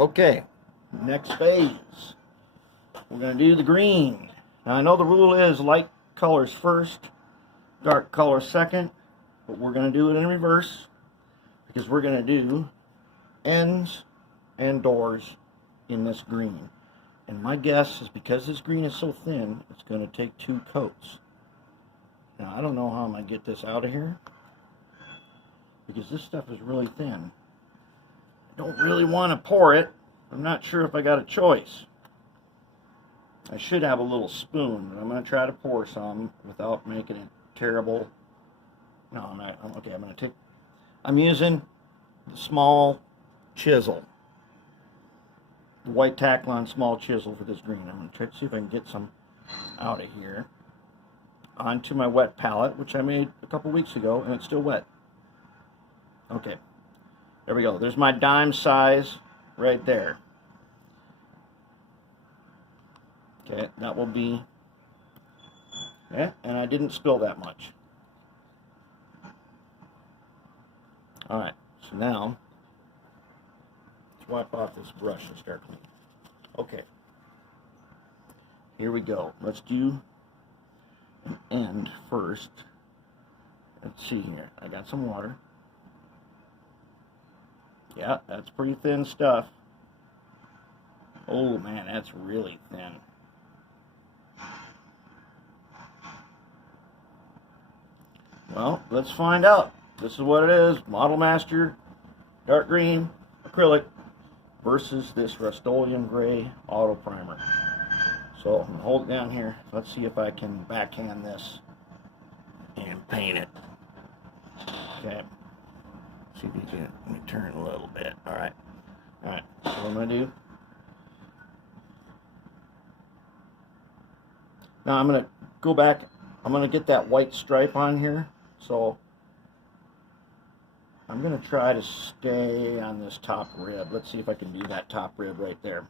Okay, next phase. We're going to do the green. Now I know the rule is light colors first, dark colors second, but we're going to do it in reverse because we're going to do ends and doors in this green. And my guess is because this green is so thin, it's going to take 2 coats. Now I don't know how I'm going to get this out of here because this stuff is really thin. I don't really want to pour it. I'm not sure if I got a choice. I should have a little spoon, but I'm going to try to pour some without making it terrible. No, I'm not. Okay, I'm using the small chisel. The white taklon small chisel for this green. I'm going to try to see if I can get some out of here onto my wet palette, which I made a couple weeks ago, and it's still wet. Okay, there we go. There's my dime size right there. Okay, that will be, yeah, and I didn't spill that much. Alright, so now, let's wipe off this brush and start cleaning. Okay, here we go. Let's do an end first. Let's see here. I got some water. Yeah, that's pretty thin stuff. Oh man, that's really thin. Well, let's find out. This is what it is. Model Master dark green acrylic versus this Rust-Oleum gray auto primer. So I'm going to hold it down here. Let's see if I can backhand this and paint it. Okay. See if you can, let me turn a little bit. Alright. Alright. So what I'm going to do. Now I'm going to go back. I'm going to get that white stripe on here. So I'm going to try to stay on this top rib. Let's see if I can do that top rib right there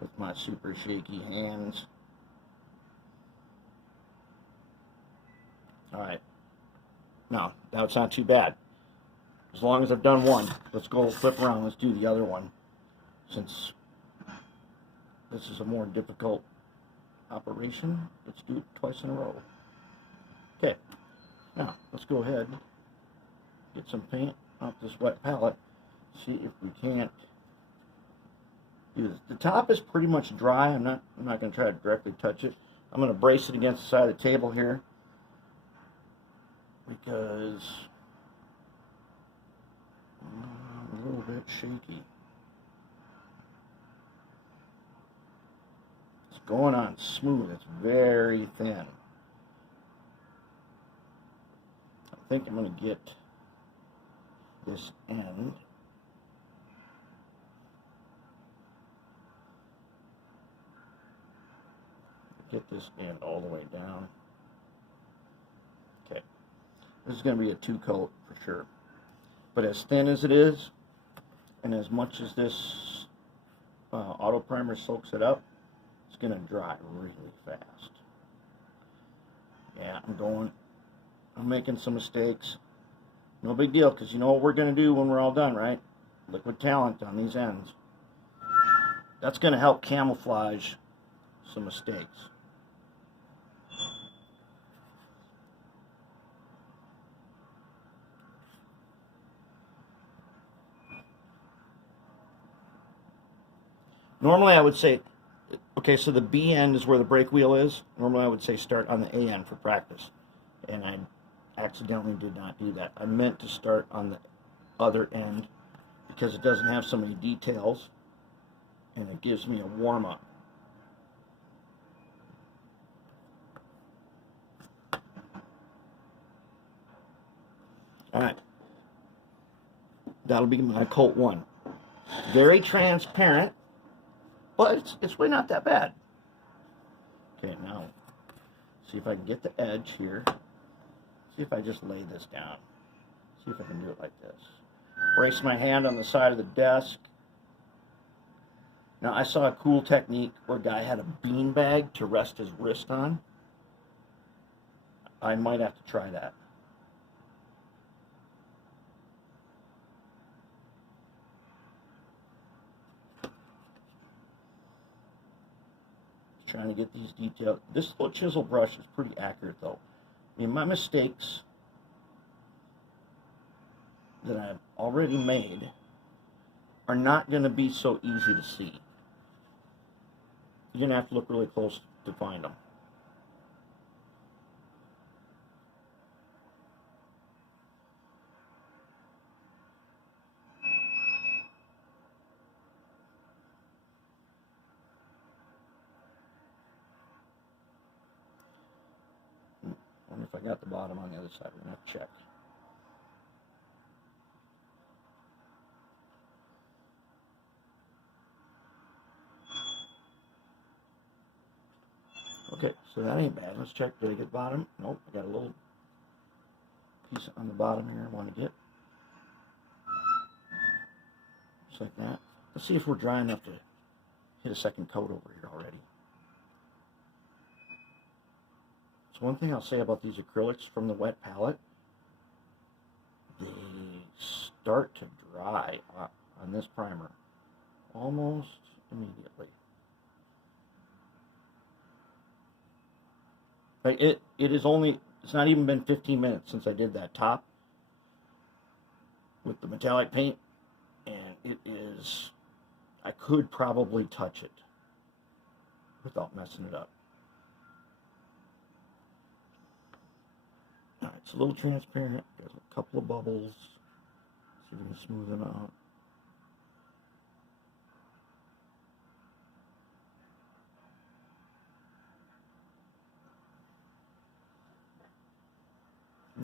with my super shaky hands. Alright. No, it's not too bad. As long as I've done one. Let's go flip around. Let's do the other one. Since this is a more difficult operation, let's do it twice in a row. Okay. Now, let's go ahead and get some paint off this wet palette. See if we can't do this. The top is pretty much dry. I'm not going to try to directly touch it. I'm going to brace it against the side of the table here because I'm a little bit shaky. It's going on smooth. It's very thin. I think I'm going to get this end. Get this end all the way down. Okay. This is going to be a 2-coat for sure. But as thin as it is, and as much as this auto primer soaks it up, it's going to dry really fast. Yeah, I'm making some mistakes. No big deal, because you know what we're going to do when we're all done, right? Liquid talent on these ends. That's going to help camouflage some mistakes. Normally I would say, okay, so the B end is where the brake wheel is. Normally I would say start on the A end for practice. And I accidentally did not do that. I meant to start on the other end because it doesn't have so many details and it gives me a warm-up. Alright. That'll be my coat 1. Very transparent, but it's really not that bad. Okay, now see if I can get the edge here. See if I just lay this down. See if I can do it like this. Brace my hand on the side of the desk. Now I saw a cool technique where a guy had a bean bag to rest his wrist on. I might have to try that. trying to get these details. This little chisel brush is pretty accurate though. I mean, my mistakes that I've already made are not going to be so easy to see. You're going to have to look really close to find them. I wonder if I got the bottom on the other side. We're going to have to check. Okay, so that ain't bad. Let's check. Did I get bottom? Nope, I got a little piece on the bottom here I want to get. Just like that. Let's see if we're dry enough to hit a second coat over here already. So one thing I'll say about these acrylics from the wet palette, they start to dry on this primer almost immediately. Like it's not even been 15 minutes since I did that top with the metallic paint, and it is, I could probably touch it without messing it up. Alright, it's a little transparent, there's a couple of bubbles, see if we can smooth them out.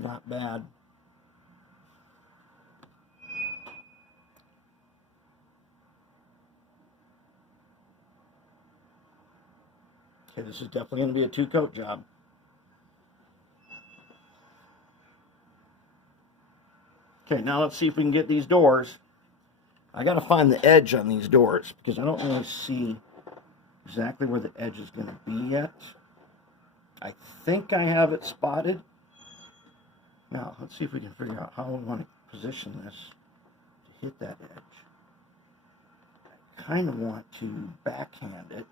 Not bad. Okay, this is definitely going to be a two-coat job. Okay, now let's see if we can get these doors. I got to find the edge on these doors because I don't really see exactly where the edge is going to be yet. I think I have it spotted. Now, let's see if we can figure out how we want to position this to hit that edge. I kind of want to backhand it.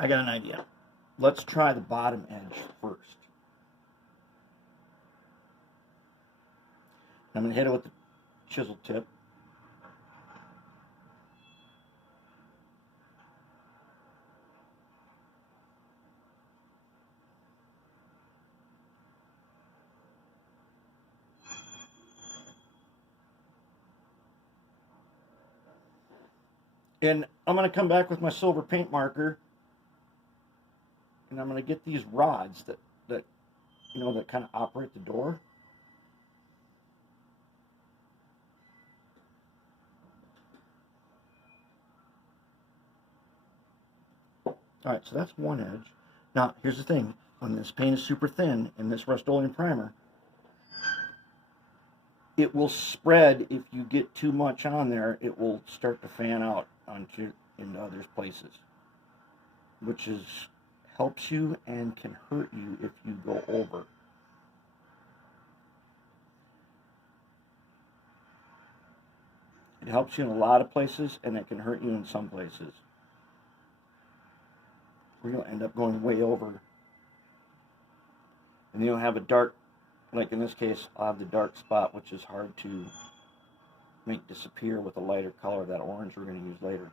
I got an idea. Let's try the bottom edge first. I'm going to hit it with the chisel tip. And I'm going to come back with my silver paint marker, and I'm going to get these rods that kind of operate the door. Alright, so that's one edge. Now, here's the thing. When this paint is super thin in this Rust-Oleum primer, it will spread. If you get too much on there, it will start to fan out into other places, which helps you and can hurt you if you go over. It helps you in a lot of places, and it can hurt you in some places. Where you'll end up going way over, and you'll have a dark, like in this case, I'll have the dark spot, which is hard to make disappear with a lighter color, that orange we're going to use later.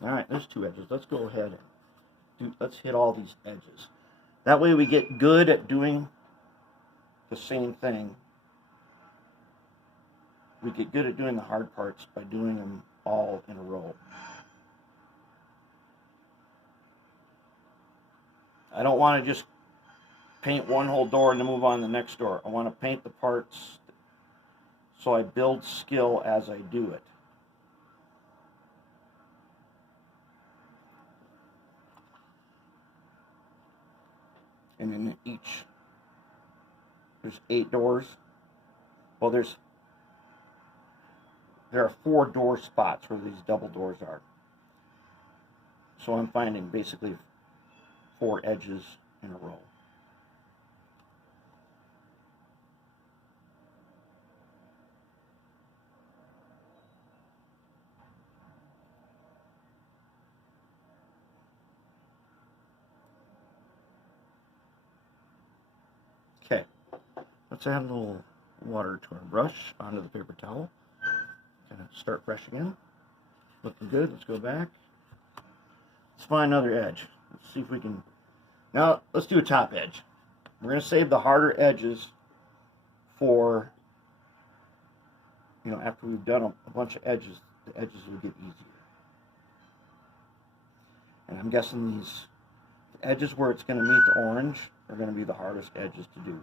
Alright, there's two edges. Let's go ahead and let's hit all these edges. That way we get good at doing the same thing. We get good at doing the hard parts by doing them all in a row. I don't want to just paint one whole door and then move on to the next door. I want to paint the parts so I build skill as I do it. And in each, there's 8 doors. Well, there are 4 door spots where these double doors are. So I'm finding basically 4 edges in a row. let's add a little water to our brush onto the paper towel. Kind of start fresh again. Looking good. Let's go back. Let's find another edge. Let's see if we can. Now let's do a top edge. We're going to save the harder edges for, after we've done a bunch of edges, the edges will get easier. And I'm guessing these edges where it's going to meet the orange are going to be the hardest edges to do.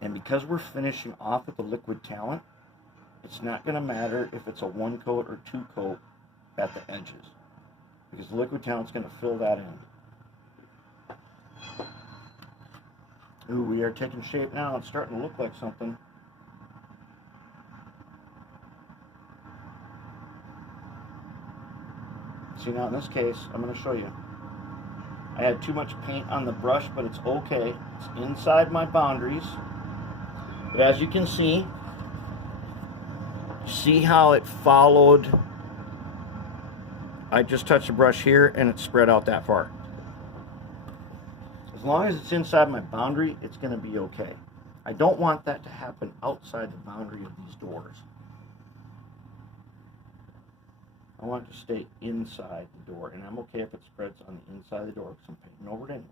And because we're finishing off with the liquid talent, it's not going to matter if it's a 1 coat or 2 coat at the edges, because the liquid talent is going to fill that in. Ooh, we are taking shape now. It's starting to look like something. See, now in this case, I'm going to show you. I had too much paint on the brush, but it's okay. It's inside my boundaries. But as you can see how it followed. I just touched the brush here and it spread out that far. As long as it's inside my boundary, it's going to be okay. I don't want that to happen outside the boundary of these doors. I want it to stay inside the door, and I'm okay if it spreads on the inside of the door because I'm painting over it anyways.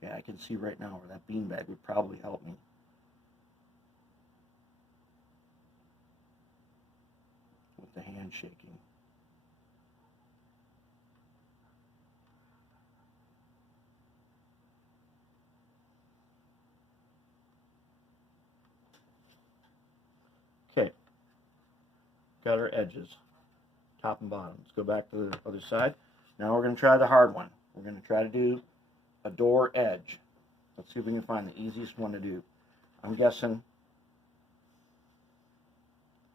Yeah, I can see right now where that beanbag would probably help me. With the hand shaking. Okay. Got our edges, top and bottom. Let's go back to the other side. Now we're going to try the hard one. We're going to try to do a door edge. Let's see if we can find the easiest one to do. I'm guessing,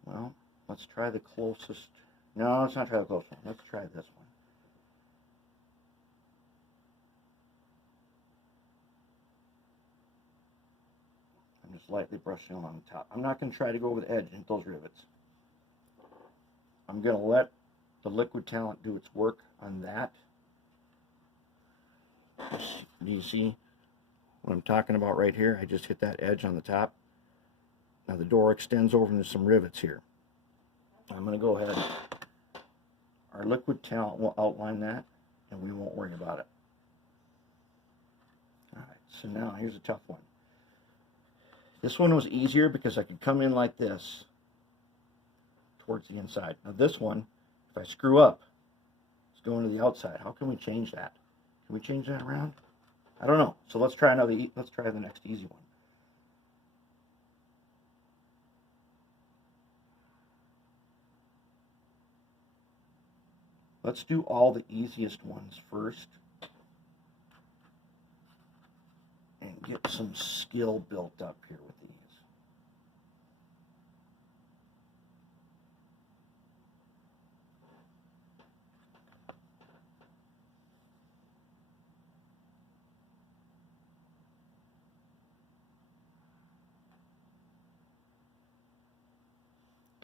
well, let's try the closest. No, let's not try the closest one. Let's try this one. I'm just lightly brushing along the top. I'm not going to try to go over the edge and hit those rivets. I'm going to let the liquid talent do its work on that. Do you see what I'm talking about right here? I just hit that edge on the top. Now the door extends over into some rivets here. I'm going to go ahead. Our liquid talent will outline that, and we won't worry about it. Alright, so now here's a tough one. This one was easier because I could come in like this towards the inside. Now this one, if I screw up, it's going to the outside. How can we change that? Can we change that around? I don't know. So let's try let's try the next easy one. Let's do all the easiest ones first and get some skill built up here with these.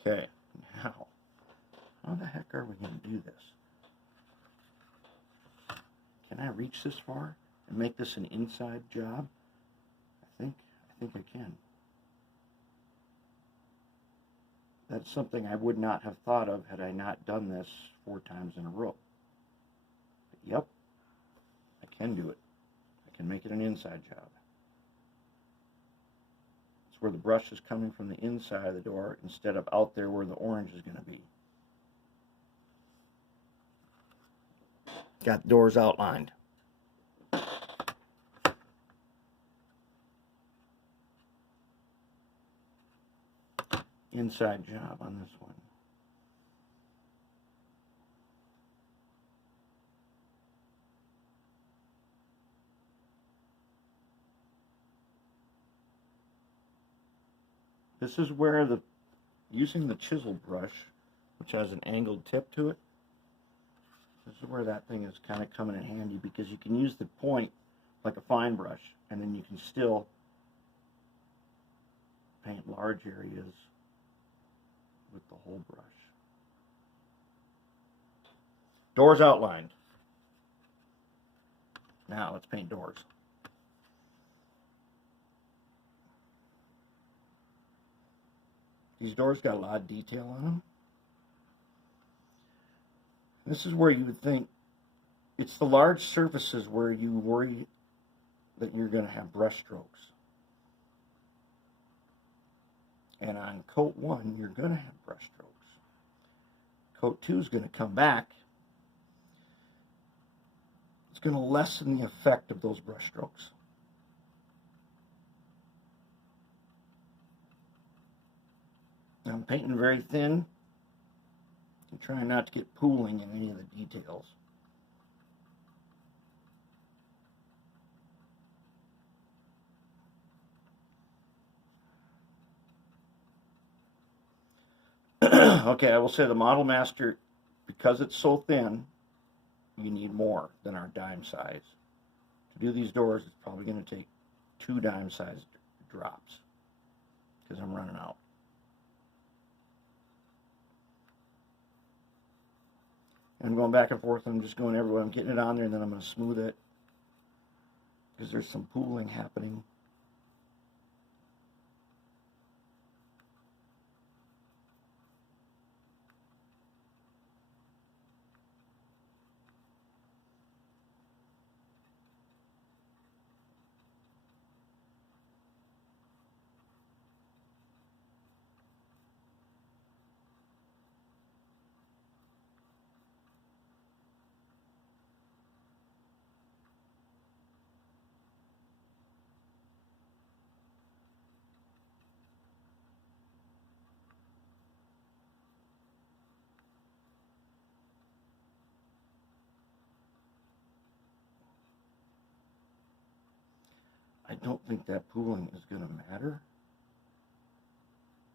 Okay, now, how the heck are we going to do this? Can I reach this far and make this an inside job? I think I can. That's something I would not have thought of had I not done this 4 times in a row. But yep, I can do it. I can make it an inside job. It's where the brush is coming from the inside of the door instead of out there where the orange is going to be. Got the doors outlined. Inside job on this one. This is where using the chisel brush, which has an angled tip to it, this is where that thing is kind of coming in handy, because you can use the point like a fine brush, and then you can still paint large areas with the whole brush. Doors outlined. Now let's paint doors. These doors got a lot of detail on them. This is where you would think, it's the large surfaces where you worry that you're going to have brush strokes. And on coat 1, you're going to have brush strokes. Coat 2 is going to come back. It's going to lessen the effect of those brush strokes. I'm painting very thin and trying not to get pooling in any of the details. Okay, I will say the Model Master, because it's so thin, you need more than our dime size. To do these doors, it's probably going to take 2 dime-sized drops, because I'm running out. I'm going back and forth. I'm just going everywhere. I'm getting it on there, and then I'm going to smooth it, because there's some pooling happening. I don't think that pooling is going to matter,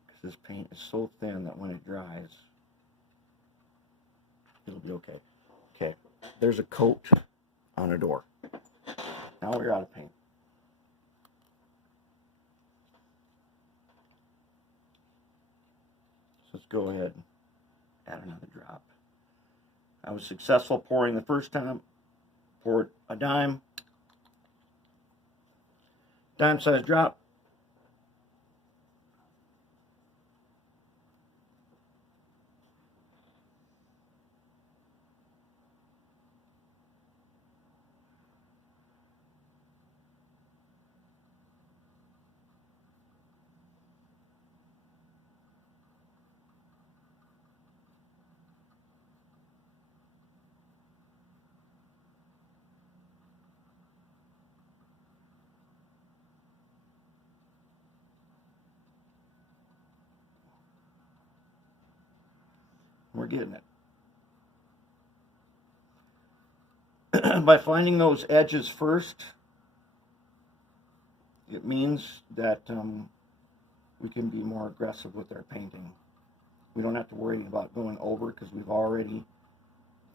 because this paint is so thin that when it dries, it'll be okay. Okay, there's a coat on a door. Now we're out of paint. So let's go ahead and add another drop. I was successful pouring the first time. Poured a dime size drop. We're getting it. By finding those edges first, it means that we can be more aggressive with our painting. We don't have to worry about going over, because we've already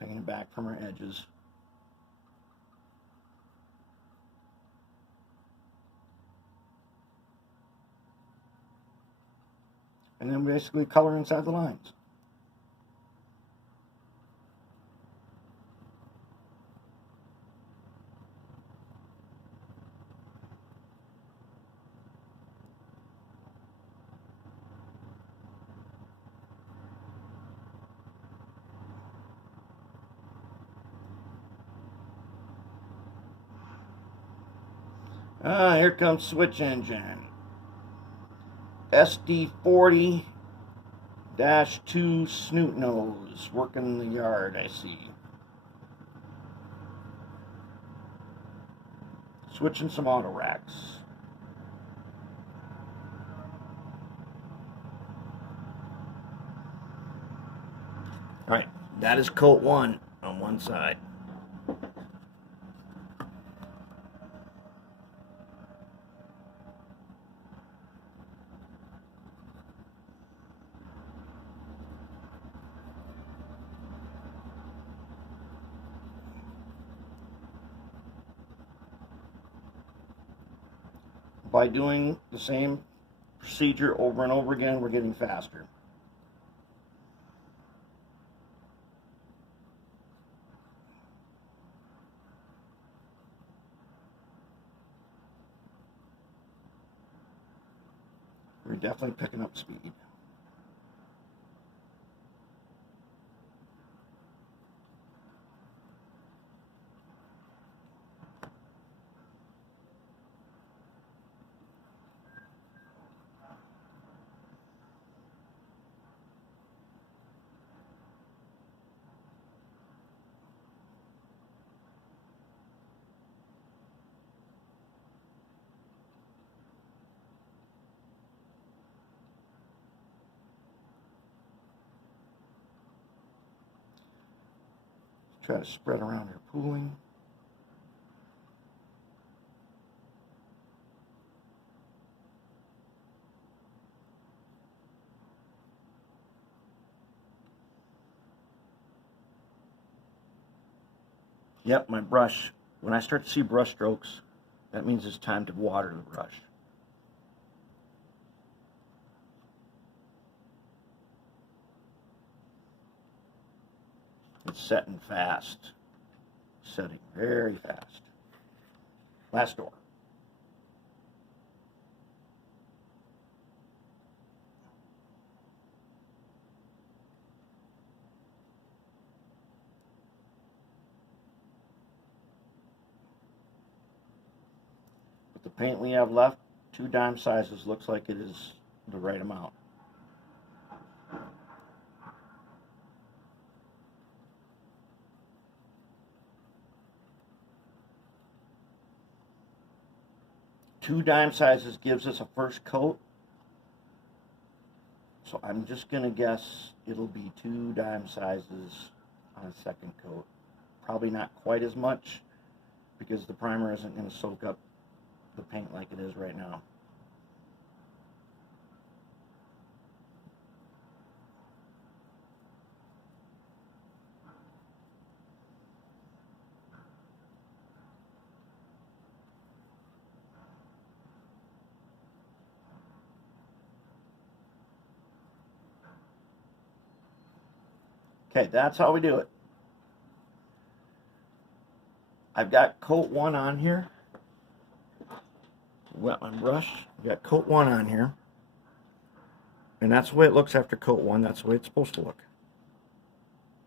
painted back from our edges. And then basically color inside the lines. Here comes switch engine. SD40-2 snoot nose, working the yard, I see. Switching some auto racks. Alright, that is coat 1 on one side. by doing the same procedure over and over again, we're getting faster. We're definitely picking up speed. Try to spread around your pooling. Yep, my brush, when I start to see brush strokes, that means it's time to water the brush. It's setting fast. Setting very fast. Last door. With the paint we have left, 2 dime sizes looks like it is the right amount. Two dime sizes gives us a first coat, so I'm just going to guess it'll be 2 dime sizes on a second coat. Probably not quite as much because the primer isn't going to soak up the paint like it is right now. Okay, that's how we do it. I've got coat 1 on here. Wet my brush. I've got coat 1 on here. And that's the way it looks after coat 1. That's the way it's supposed to look.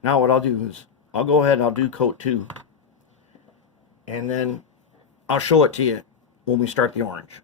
Now what I'll do is, I'll go ahead and I'll do coat 2. And then I'll show it to you when we start the orange.